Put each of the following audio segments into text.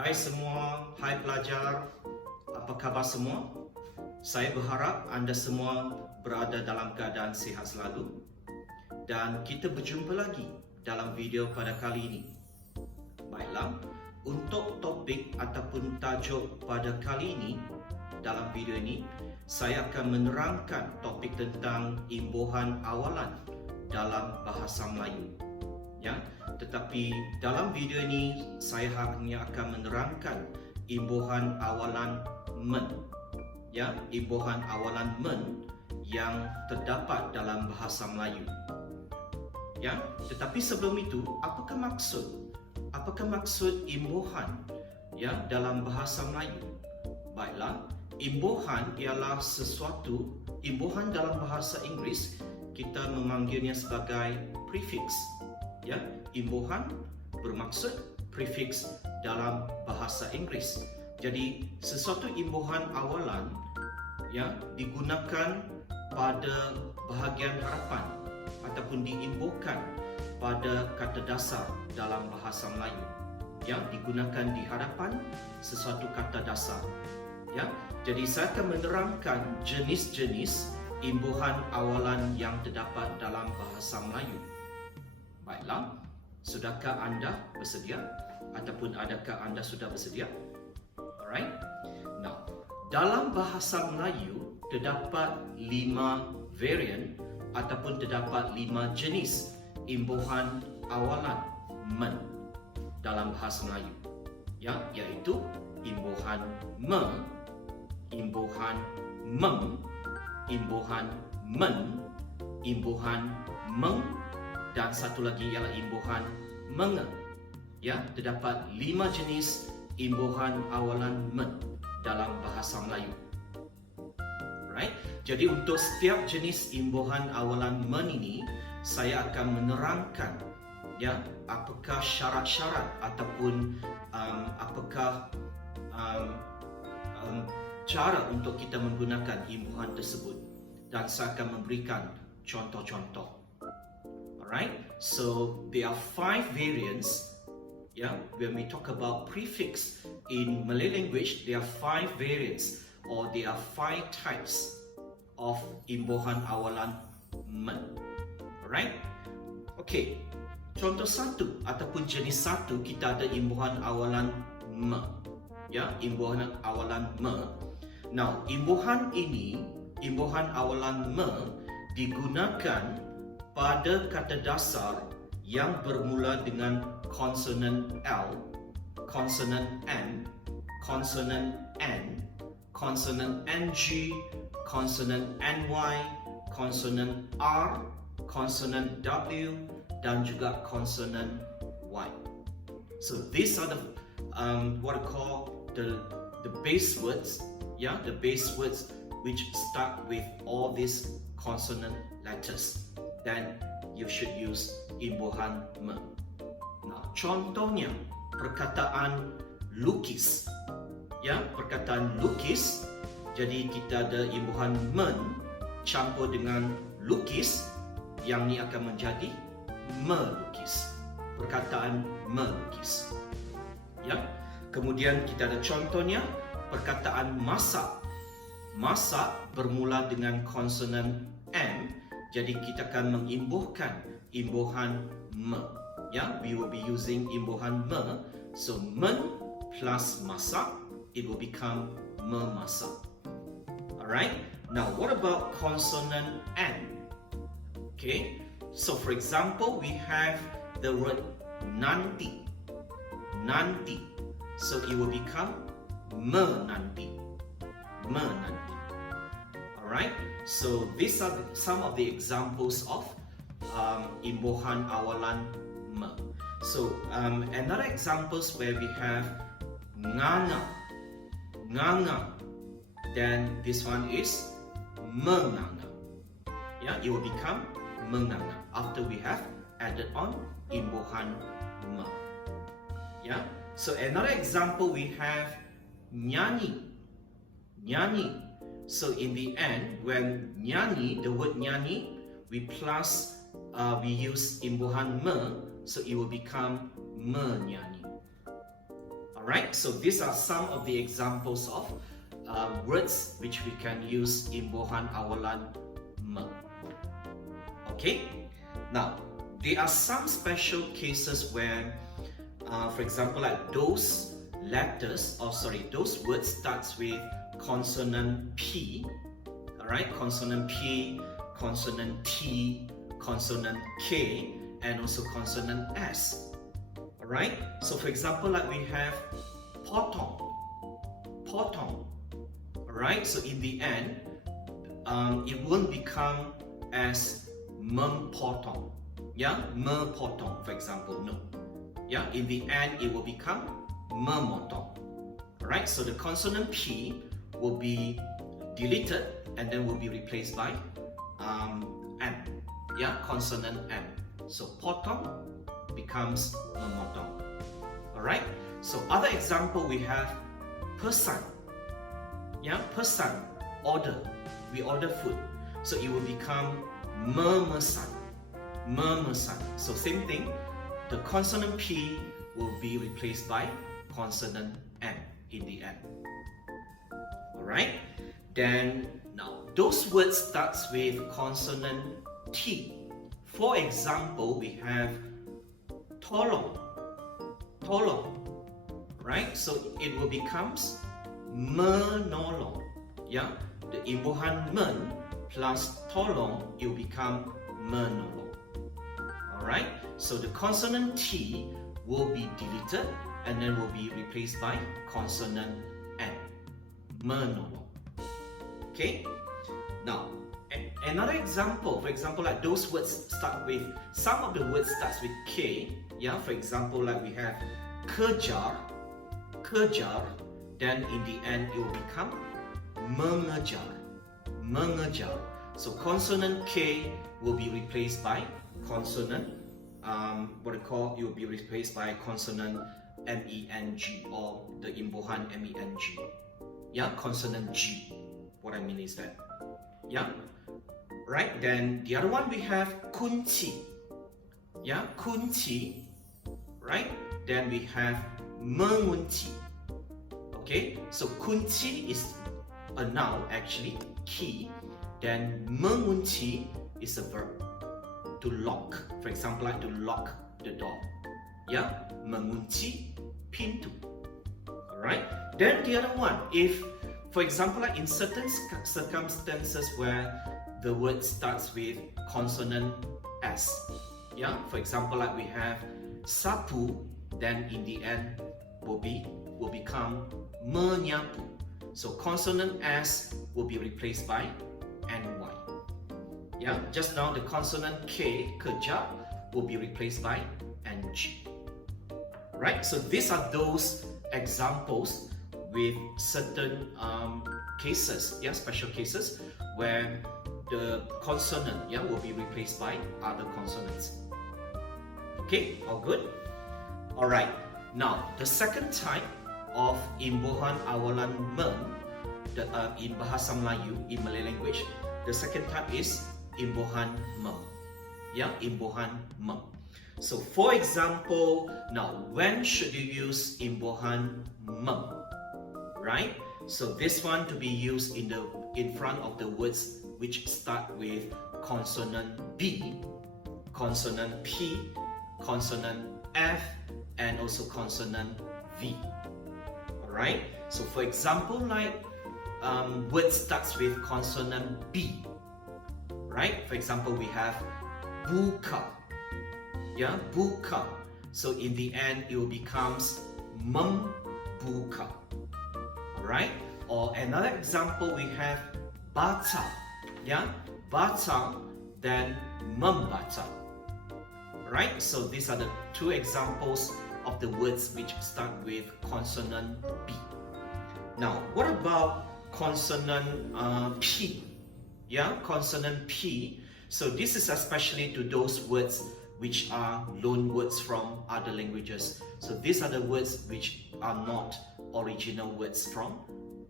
Hai semua, hai pelajar, apa khabar semua? Saya berharap anda semua berada dalam keadaan sihat selalu dan kita berjumpa lagi dalam video pada kali ini. Baiklah, untuk topik ataupun tajuk pada kali ini, dalam video ini, saya akan menerangkan topik tentang imbuhan awalan dalam bahasa Melayu. Ya, tetapi dalam video ini saya hanya akan menerangkan imbuhan awalan meN. Ya, imbuhan awalan meN yang terdapat dalam bahasa Melayu. Ya, tetapi sebelum itu, apakah maksud imbuhan ya dalam bahasa Melayu? Baiklah, imbuhan ialah sesuatu, imbuhan dalam bahasa Inggeris kita memanggilnya sebagai prefix. Ya, imbuhan bermaksud prefix dalam bahasa Inggeris. Jadi sesuatu imbuhan awalan ya digunakan pada bahagian harapan ataupun diimbuhkan pada kata dasar dalam bahasa Melayu. Ya, digunakan di hadapan sesuatu kata dasar. Ya, jadi saya akan menerangkan jenis-jenis imbuhan awalan yang terdapat dalam bahasa Melayu. Baiklah, sudahkah anda bersedia? Ataupun adakah anda sudah bersedia? Alright. Now, dalam bahasa Melayu terdapat 5 varian ataupun terdapat 5 jenis imbuhan awalan meN dalam bahasa Melayu. Ya, iaitu imbuhan me, imbuhan meng, imbuhan meN, imbuhan meng, dan satu lagi ialah imbuhan menge. Ya, terdapat 5 jenis imbuhan awalan meN dalam bahasa Melayu. Right? Jadi untuk setiap jenis imbuhan awalan meN ini, saya akan menerangkan ya apakah syarat-syarat ataupun cara untuk kita menggunakan imbuhan tersebut, dan saya akan memberikan contoh-contoh. Alright, so there are 5 variants. Yeah, when we talk about prefix in Malay language, there are 5 variants or there are 5 types of imbuhan awalan meN. Alright, okay. Contoh satu ataupun jenis satu, kita ada imbuhan awalan me. Ya, imbuhan awalan me. Now, imbuhan ini, imbuhan awalan me digunakan pada kata dasar yang bermula dengan konsonan L, konsonan N, konsonan N, konsonan NG, konsonan NY, konsonan R, konsonan W, dan juga konsonan Y. So these are the what I call the base words, yeah, the base words which start with all these consonant letters. Then you should use imbuhan me. Nah, contohnya perkataan lukis. Ya, perkataan lukis. Jadi kita ada imbuhan meN campur dengan lukis, yang ni akan menjadi melukis. Perkataan melukis. Ya. Kemudian kita ada contohnya perkataan masak. Masak bermula dengan konsonan M. Jadi kita akan mengimbuhkan imbuhan me. Ya, we will be using imbuhan me. So meN plus masak, it will become memasak. Alright. Now, what about consonant N? Okay. So, for example, we have the word nanti. Nanti. So it will become menanti. Menanti. Alright. So these are some of the examples of imbuhan awalan me. So another examples where we have nganga, nganga. Then this one is menganga. Yeah, it will become menganga after we have added on imbuhan me. Yeah. So another example we have nyanyi, nyanyi. So in the end, when nyanyi, the word nyanyi, we use imbuhan me, so it will become menyanyi. Alright, so these are some of the examples of words which we can use Imbuhan, Awalan, meN. Okay, now there are some special cases where, for example, like those those words starts with consonant P, alright, consonant P, consonant T, consonant K, and also consonant S. Alright, so for example, like we have potong, potong. Alright, so in the end, it won't become as mempotong. Yeah, mempotong, for example, no. Yeah, in the end, it will become memotong. Alright, so the consonant P will be deleted and then will be replaced by N. Yeah, consonant N. So potong becomes memotong. Alright, so other example we have pesan. Yeah, pesan, order. We order food. So it will become memesan. Memesan. So same thing, the consonant P will be replaced by consonant N in the end. Alright, then now those words starts with consonant T. For example, we have tolong, tolong, right? So it will becomes menolong. Yeah, the imbuhan meN plus tolong, it will become menolong. Alright, so the consonant T will be deleted and then will be replaced by consonant N, menolong. Okay, now another example, for example, like those words start with, some of the words starts with K. Yeah, for example, like we have kejar, kejar, then in the end it will become mengejar, mengejar. So consonant K will be replaced by consonant, it will be replaced by consonant MENG, or the imbuhan MENG. Yeah, consonant G. What I mean is that, yeah, right. Then the other one we have kunci. Yeah, kunci, right. Then we have mengunci. Okay, so kunci is a noun, actually, key. Then mengunci is a verb, to lock. For example, like to lock the door. Yeah, mengunci pintu. Alright. Then the other one, if, for example, like in certain circumstances where the word starts with consonant S. Yeah, for example, like we have sapu, then in the end will become menyapu. So consonant S will be replaced by NY. Yeah, just now the consonant K, kejar, will be replaced by NG. Right, so these are those examples with certain cases, yeah, special cases where the consonant, yeah, will be replaced by other consonants. Okay, all good? Alright, now the second type of imbuhan awalan meN in Bahasa Melayu, in Malay language, the second type is imbuhan meN. Yeah, imbuhan meN. So for example, now when should you use imbuhan meN? Right? So this one to be used in front of the words which start with consonant B, consonant P, consonant F, and also consonant V. Alright? So for example, like word starts with consonant B. Right? For example, we have buka. Yeah, buka. So in the end, it will becomes membuka. Alright? Or another example, we have baca. Yeah, baca, then membaca. Right? So these are the two examples of the words which start with consonant B. Now, what about consonant P? Yeah, consonant P. So this is especially to those words which are loan words from other languages. So these are the words which are not original words from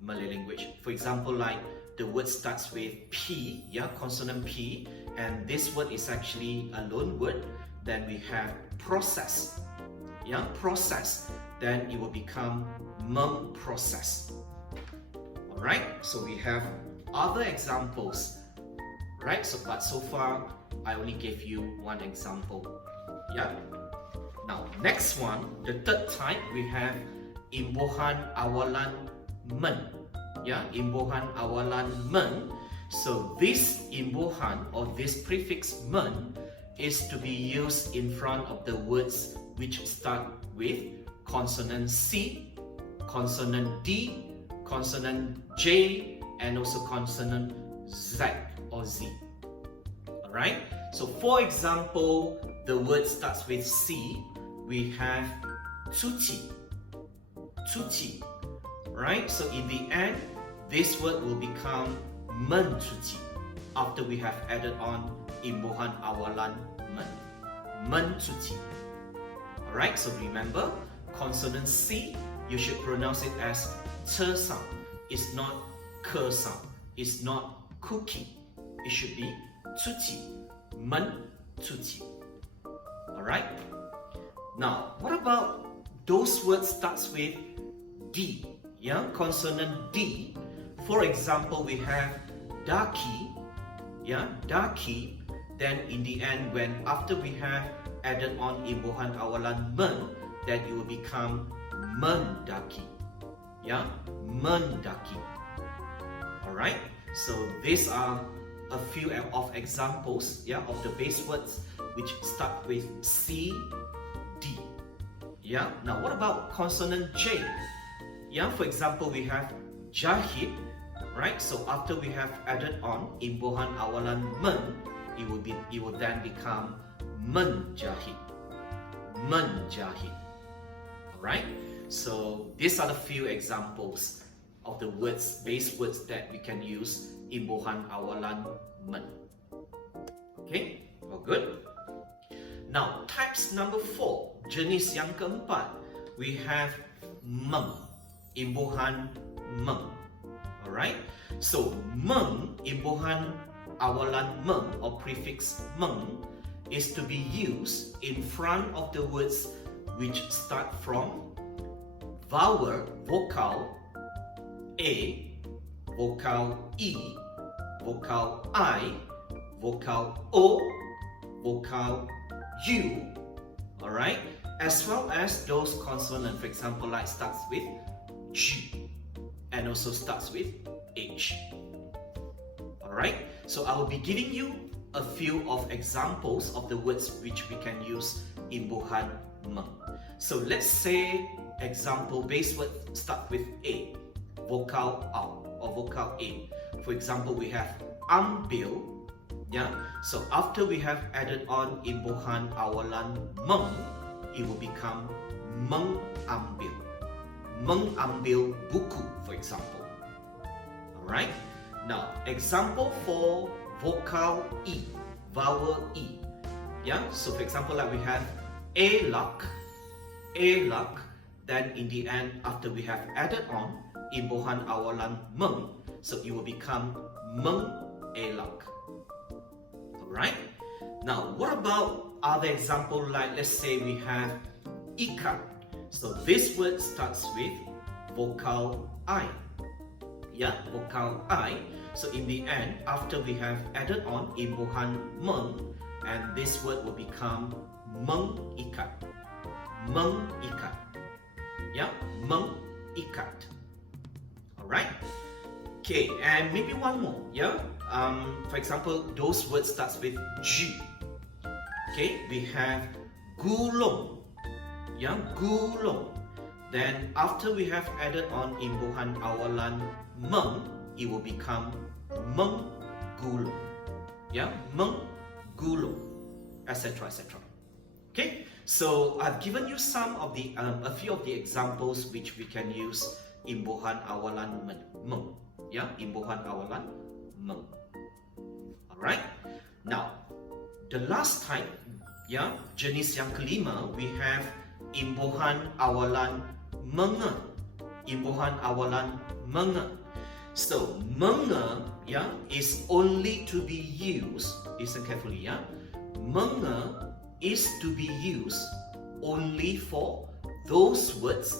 Malay language. For example, like the word starts with P, yeah, consonant P, and this word is actually a loan word. Then we have process. Yeah, process. then it will become meN process. Alright, so we have other examples, right? But so far I only gave you one example. Yeah. Now next one, the third type, we have Imbuhan, Awalan, meN. Yeah, Imbuhan, Awalan, meN. So this Imbuhan or this prefix meN is to be used in front of the words which start with consonant C, consonant D, consonant J, and also consonant Z or Z. Alright, so for example, the word starts with C, we have tuti, tuti. Right, so in the end, this word will become meN tuti after we have added on Imbuhan, Awalan, meN. meN tuti. Alright, so remember, consonant C, you should pronounce it as T sound. It's not K sound. It's not cookie. It should be tuti. meN tuti. Alright? Now, what about those words starts with D? Yeah, consonant D. For example, we have daki. Yeah, daki. Then in the end, when after we have added on Imbuhan, Awalan, meN, then it will become meN daki. Yeah, meN daki. Alright, so these are a few of examples, yeah, of the base words which start with C, D. Yeah, now what about consonant J? Yeah, for example, we have jahit, right? So after we have added on Imbuhan, Awalan, meN, it will then become meN jahit. meN jahit. Alright? So these are the few examples of the words, base words that we can use Imbuhan, Awalan, meN. Okay? All good? Now, types number 4, jenis yang keempat, we have meN. Imbuhan, meN. Alright? So meN, Imbuhan, Awalan, meN or prefix meN is to be used in front of the words which start from vowel, vocal A, vocal E, vocal I, vocal O, vocal U, alright? As well as those consonants, for example, like starts with G and also starts with H. Alright, so I will be giving you a few of examples of the words which we can use Imbuhan, meN. So let's say example base word start with A, vocal A or vocal A. For example, we have ambil. Yeah, so after we have added on Imbuhan, Awalan, meN, it will become mengambil. Mengambil buku, for example. Alright, now example for vocal E, vowel E. Yeah, so for example, like we have elak, elak. Then in the end, after we have added on Imbuhan, Awalan, meN, so it will become mengelak. Alright, now what about other example, like let's say we have ikat. So this word starts with vocal I. Yeah, vocal I. So in the end, after we have added on Imbuhan, meN, and this word will become mengikat. Mengikat. Yeah, mengikat. Alright. Okay, and maybe one more. Yeah. For example, those words starts with G. Okay, we have gulung. Yeah, gulung. Then after we have added on Imbuhan, Awalan, meN, it will become menggulung. Yeah, menggulung, etc., etc. Okay, so I've given you some of the a few of the examples which we can use Imbuhan, Awalan, meN. Yeah, Imbuhan, Awalan, meN. Alright. Now, the last type, yeah, jenis yang kelima, we have Imbuhan, Awalan, meN. Imbuhan, Awalan, meN. So meN, yeah, is only to be used. Listen carefully, yeah. meN is to be used only for those words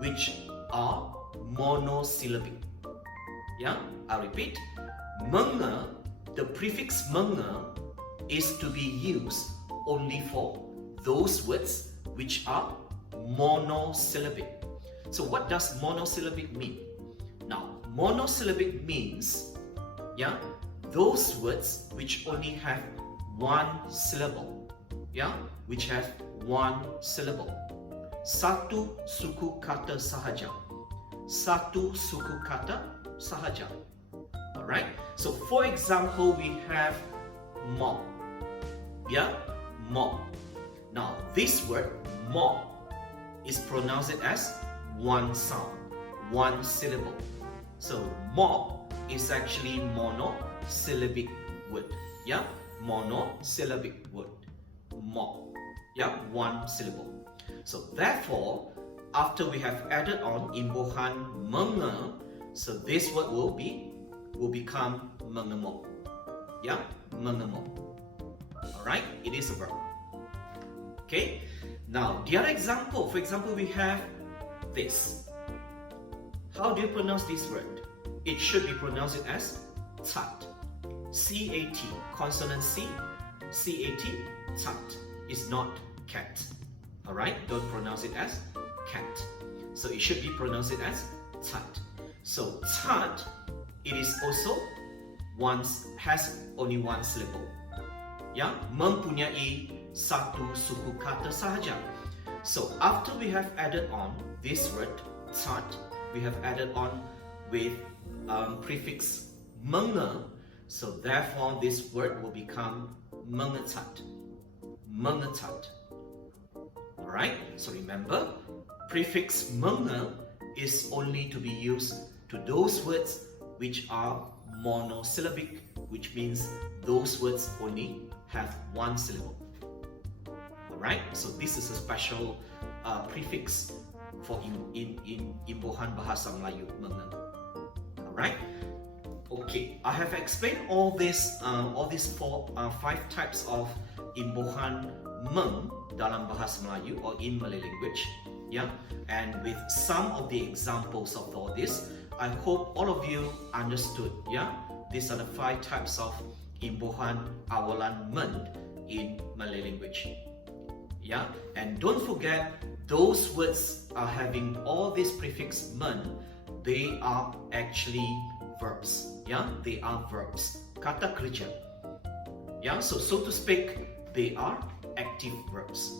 which are monosyllabic. Yeah, I repeat, meN, the prefix meN is to be used only for those words which are monosyllabic. So what does monosyllabic mean? Now, monosyllabic means, yeah, those words which only have one syllable, yeah, which have one syllable. Satu suku kata sahaja. Satu suku kata sahaja. Alright, so for example, we have mop. Yeah, mop. Now, this word mop is pronounced as one sound, one syllable. So mop is actually monosyllabic word. Yeah, monosyllabic word. Mop. Yeah, one syllable. So therefore, after we have added on imbuhan meN, so this word will become mengemok. Yeah, mengemok. Alright, it is a verb. Okay, now the other example, for example, we have this. How do you pronounce this word? It should be pronounced as cat. C-A-T, consonant C, C-A-T, cat. It's not cat. Alright, don't pronounce it as cat. So it should be pronounced as tat. So tat, it is also has only one syllable. Ya, mempunyai satu suku kata sahaja. So after we have added on this word tat, we have added on with prefix meN. So therefore this word will become mengetat. Mengetat. Alright, so remember, prefix meN is only to be used to those words which are monosyllabic, which means those words only have one syllable. Alright, so this is a special prefix for in Imbuhan Bahasa Melayu meN. Alright, okay, I have explained all these five types of imbuhan meN dalam Bahasa Melayu or in Malay language. Yeah, and with some of the examples of all this, I hope all of you understood. Yeah, these are the five types of imbuhan awalan meN in Malay language. Yeah, and don't forget, those words are having all this prefix meN, they are actually verbs. Yeah, they are verbs. Kata kerja. Yeah, so to speak, they are active verbs.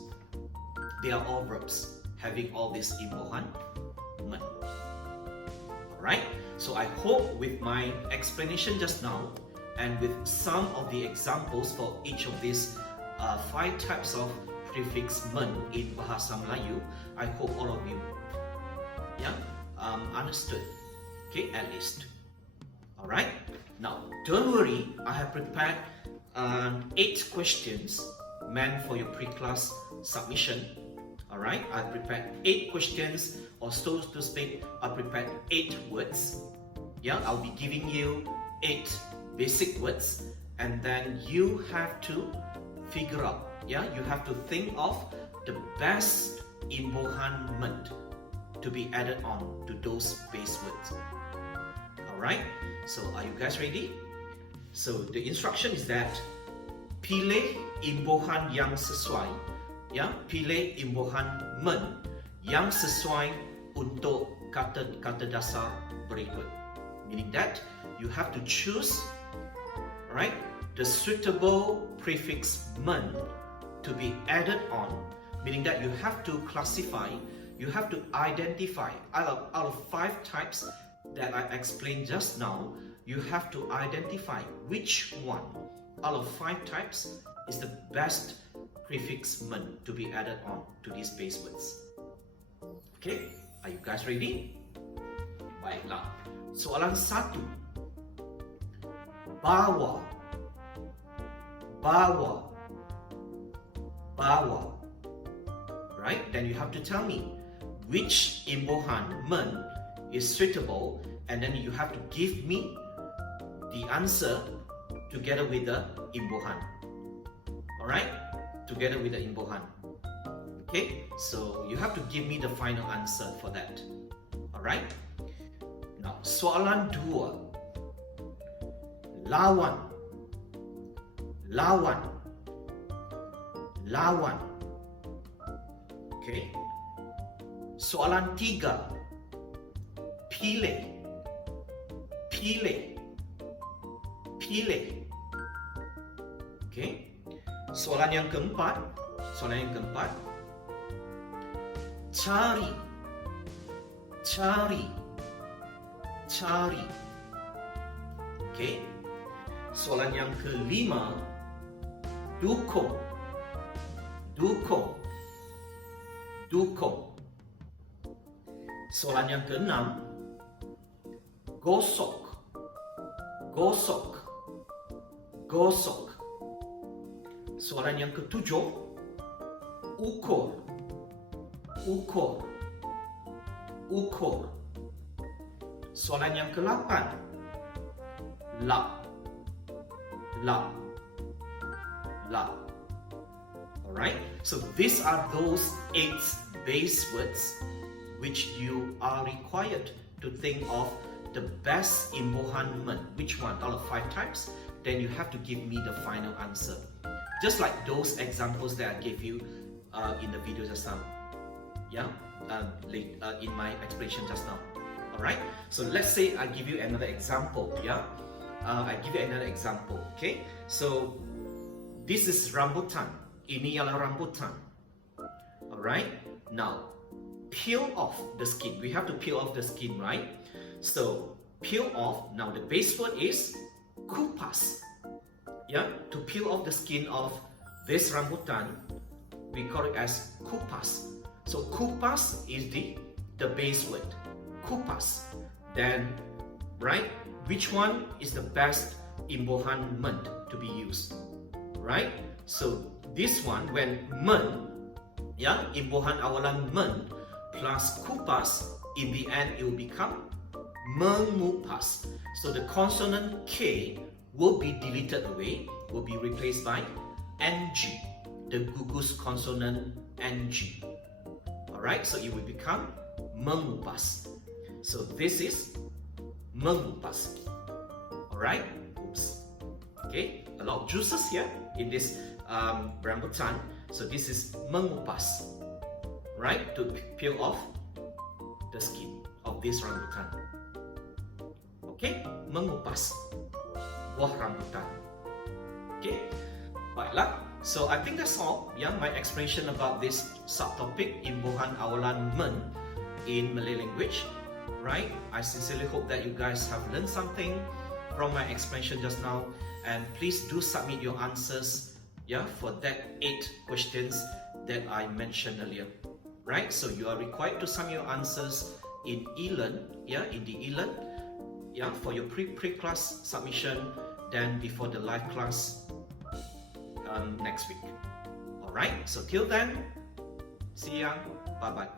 They are all verbs having all this imbuhan meN. Alright, so I hope with my explanation just now and with some of the examples for each of these five types of prefix meN in Bahasa Melayu, I hope all of you understood. Okay, at least. Alright, now don't worry, I have prepared 8 questions meant for your pre-class submission. Alright, I prepared 8 questions, or so to speak, I prepared 8 words. Yeah, I'll be giving you 8 basic words, and then you have to figure out, yeah, you have to think of the best imbuhan meN to be added on to those base words. Alright, so are you guys ready? So the instruction is that pilih imbuhan yang sesuai. Ya, pilih imbuhan meN yang sesuai untuk kata-kata dasar berikut. Meaning that you have to choose, right, the suitable prefix meN to be added on. Meaning that you have to classify, you have to identify out of 5 types that I explained just now. You have to identify which one out of 5 types is the best prefix meN to be added on to these base words. Okay, are you guys ready? Baiklah. Soalan 1. Bawa. Bawa. Bawa. Right? Then you have to tell me which imbuhan meN is suitable, and then you have to give me the answer together with the imbuhan. Alright? Together with the imbuhan. Okay, so you have to give me the final answer for that. Alright? Now, soalan 2. Lawan. Lawan. Lawan. Okay. Soalan 3. Pilih. Pilih. Pilih. Okay. Soalan yang keempat. Cari. Cari. Cari. Okay. Soalan yang kelima. Dukung. Dukung. Dukung. Soalan yang keenam. Gosok. Gosok. Gosok. Soalan yang ketujuh. Ukur. Ukur. Ukur. Soalan yang ke-8. Lap. Lap. Lap. Alright, so these are those 8 base words which you are required to think of the best imbuhan men. Which one out of 5 types? Then you have to give me the final answer. Just like those examples that I gave you in the video just now. Yeah, in my explanation just now. Alright, so let's say I give you another example. Yeah, I give you another example. Okay, so this is rambutan. Ini ialah rambutan. Alright, now peel off the skin. We have to peel off the skin, right? So peel off. Now the base word is kupas. Yeah, to peel off the skin of this rambutan, we call it as kupas. So kupas is the base word. Kupas. Then, right? Which one is the best imbuhan men to be used? Right? So this one, when men, yeah, imbuhan awalan men plus kupas, in the end it will become mengupas. So the consonant K will be deleted away, will be replaced by ng, the gugus consonant ng. Alright, so it will become mengupas. So this is mengupas. Alright, oops. Okay, a lot of juices here in this rambutan. So this is mengupas, right? To peel off the skin of this rambutan. Okay, mengupas buah rambutan. Okay, baiklah. So I think that's all. Yeah, my explanation about this subtopic imbuhan awalan men in Malay language. Right? I sincerely hope that you guys have learned something from my explanation just now, and please do submit your answers. Yeah, for that 8 questions that I mentioned earlier. Right? So you are required to submit your answers in eLearn. Yeah, in the eLearn. Yeah, for your pre-class submission, then before the live class next week. Alright, so till then, see ya, bye bye.